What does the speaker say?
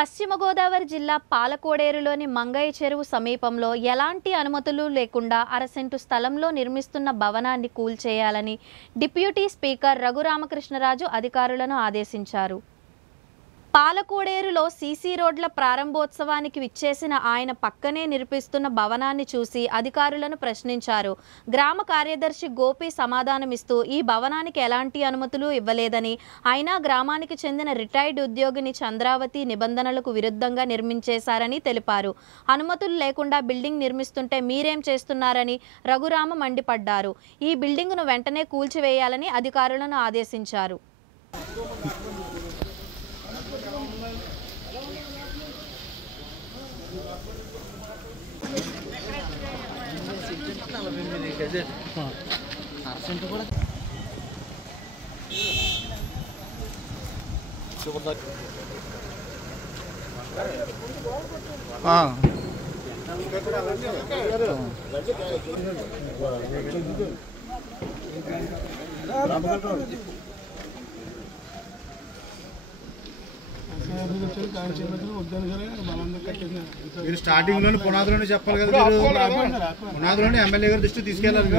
పశ్చిమ గోదావరి జిల్లా పాలకోడేరులోని మంగయ్య చెరువు సమీపంలో ఎలాంటి అనుమతులు లేకుండా అరసెంటు స్థలంలో నిర్మిస్తున్న భవనాన్ని కూల్చేయాలని డిప్యూటీ స్పీకర్ రఘురామకృష్ణరాజు అధికారులను ఆదేశించారు. పాలకోడేరులో సీసీ రోడ్ల ప్రారంభోత్సవానికి విచ్చేసిన ఆయన పక్కనే నిర్మిస్తున్న భవనాన్ని చూసి అధికారులను ప్రశ్నించారు. గ్రామ కార్యదర్శి గోపి సమాధానమిస్తూ ఈ భవనానికి ఎలాంటి అనుమతులు ఇవ్వలేదని, అయినా గ్రామానికి చెందిన రిటైర్డ్ ఉద్యోగిని చంద్రావతి నిబంధనలకు విరుద్ధంగా నిర్మించేశారని తెలిపారు. అనుమతులు లేకుండా బిల్డింగ్ నిర్మిస్తుంటే మీరేం చేస్తున్నారని రఘురామ మండిపడ్డారు. ఈ బిల్డింగును వెంటనే కూల్చివేయాలని అధికారులను ఆదేశించారు. మీరు స్టార్టింగ్ లోనే పునాదులోనే చెప్పాలి కదా. మీరు పునాదులోనే ఎమ్మెల్యే గారి దృష్టి తీసుకెళ్ళాలి.